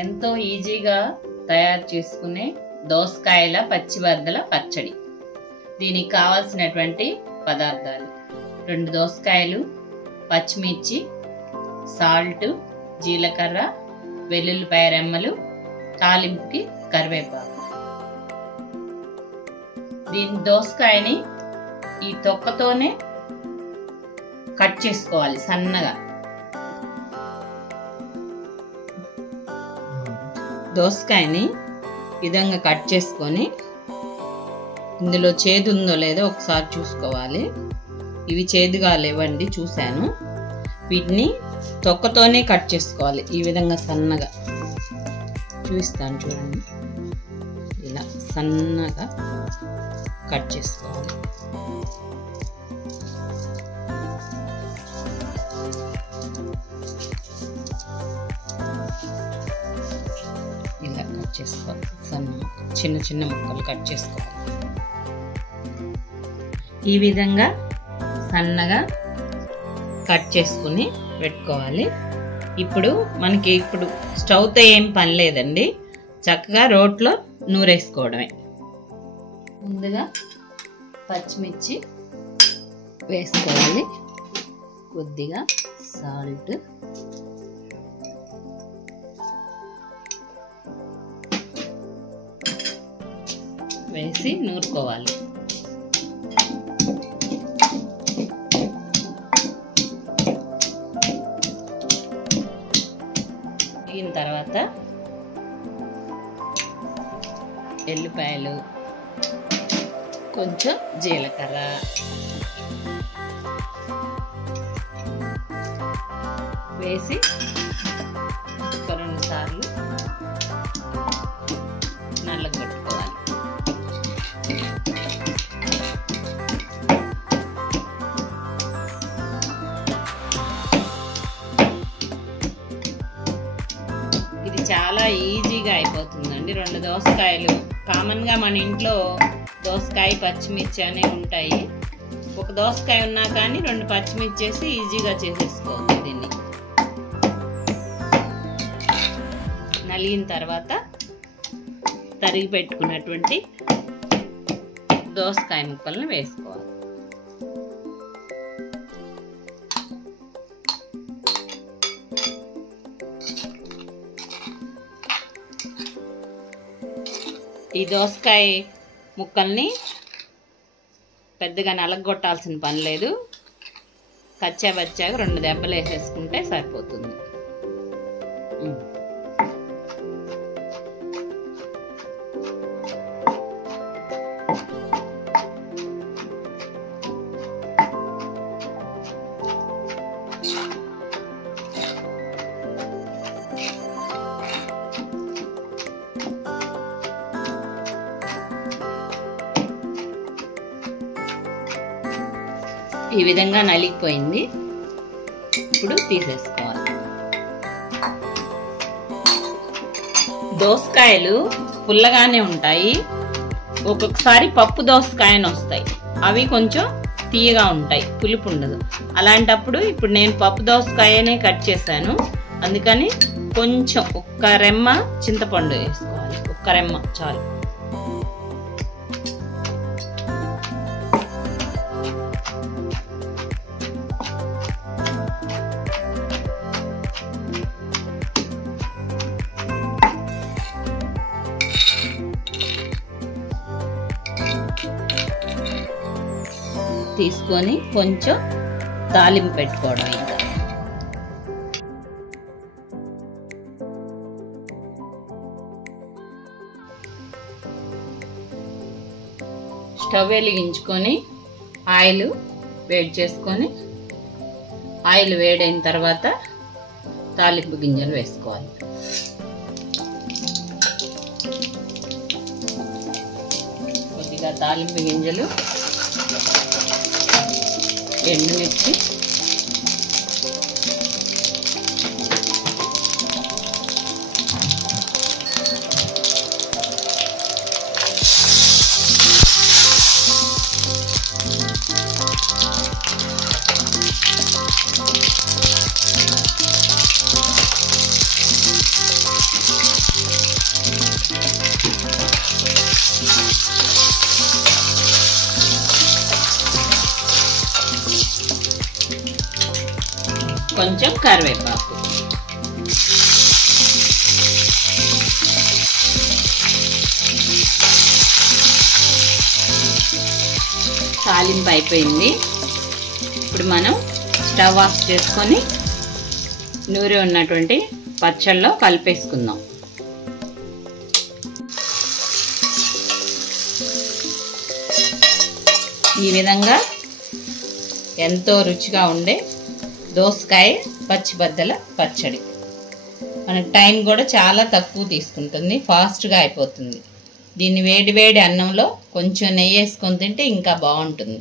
ఎంతో ఈజీగా తయారు చేసుకునే దోసకాయల పచ్చిబద్దల పచ్చడి. దీనికి కావాల్సినటువంటి పదార్థాలు: 2 దోసకాయలు, పచ్చిమిర్చి, సాల్ట్, జీలకర్ర, వెల్లుల్లిపాయ రెమ్మలు, తాలింపుకి కరివేపాకు. దీని దోసకాయని ఈ తొక్కతోనే కట్ చేసుకోవాలి సన్నగా. దోసకాయని ఈ విధంగా కట్ చేసుకొని ఇందులో చేదు ఉందో లేదో ఒకసారి చూసుకోవాలి. ఇవి చేదుగా లేవండి, చూశాను. వీటిని తొక్కతోనే కట్ చేసుకోవాలి. ఈ విధంగా సన్నగా చూపిస్తాను చూడండి. ఇలా సన్నగా కట్ చేసుకోవాలి. ఇలా కట్ చేసుకోవాలి. సన్నగా చిన్న చిన్న ముక్కలు కట్ చేసుకోవాలి. ఈ విధంగా సన్నగా కట్ చేసుకుని పెట్టుకోవాలి. ఇప్పుడు మనకి స్టవ్తో ఏం పని లేదండి, చక్కగా రోట్లో నూరేసుకోవడమే. ముందుగా పచ్చిమిర్చి వేసుకోవాలి, కొద్దిగా సాల్ట్, వేసి నూరుకోవాలి. దీని తర్వాత ఎల్లిపాయలు, కొంచెం జీలకర్ర, వేసి 2 సార్లు నల్లగొట్టుకోవాలి. ఇది చాలా ఈజీగా అయిపోతుందండి. 2 దోసకాయలు, కామన్గా మన ఇంట్లో దోసకాయ పచ్చిమిర్చి అనేవి ఉంటాయి. 1 దోసకాయ ఉన్నా కానీ 2 పచ్చిమిర్చి వేసి ఈజీగా చేసేసుకోవచ్చు. దీన్ని నలిగిన తర్వాత తరిగి పెట్టుకున్నటువంటి దోసకాయ ముక్కలను వేసుకోవాలి. ఈ దోసకాయ ముక్కల్ని పెద్దగా నలగొట్టాల్సిన పని లేదు. కచ్చా బచ్చాగా 2 దెబ్బలు వేసేసుకుంటే సరిపోతుంది. ఈ విధంగా నలిగిపోయింది. ఇప్పుడు తీసేసుకోవాలి. దోసకాయలు పుల్లగానే ఉంటాయి, ఒక్కొక్కసారి పప్పు దోసకాయని వస్తాయి. అవి కొంచెం తీయగా ఉంటాయి, పులుపు ఉండదు. అలాంటప్పుడు ఇప్పుడు నేను పప్పు దోసకాయనే కట్ చేశాను, అందుకని కొంచెం 1 రెమ్మ చింతపండు వేసుకోవాలి. 1 రెమ్మ చాలు. తీసుకొని కొంచెం తాలింపు పెట్టుకోవడం. ఇంకా స్టవ్ వెలిగించుకొని ఆయిల్ వేడి చేసుకొని, ఆయిల్ వేడైన తర్వాత తాలింపు గింజలు వేసుకోవాలి. కొద్దిగా తాలింపు గింజలు, ఎండుమిర్చి, కొంచెం కరివేపాకు, తాలింపు అయిపోయింది. ఇప్పుడు మనం స్టవ్ ఆఫ్ చేసుకొని నూరి ఉన్నటువంటి పచ్చళ్ళలో కలిపేసుకుందాం. ఈ విధంగా ఎంతో రుచిగా ఉండే దోసకాయ పచ్చిబద్దల పచ్చడి. మనకు టైం కూడా చాలా తక్కువ తీసుకుంటుంది, ఫాస్ట్గా అయిపోతుంది. దీన్ని వేడి వేడి అన్నంలో కొంచెం నెయ్యి వేసుకొని తింటే ఇంకా బాగుంటుంది.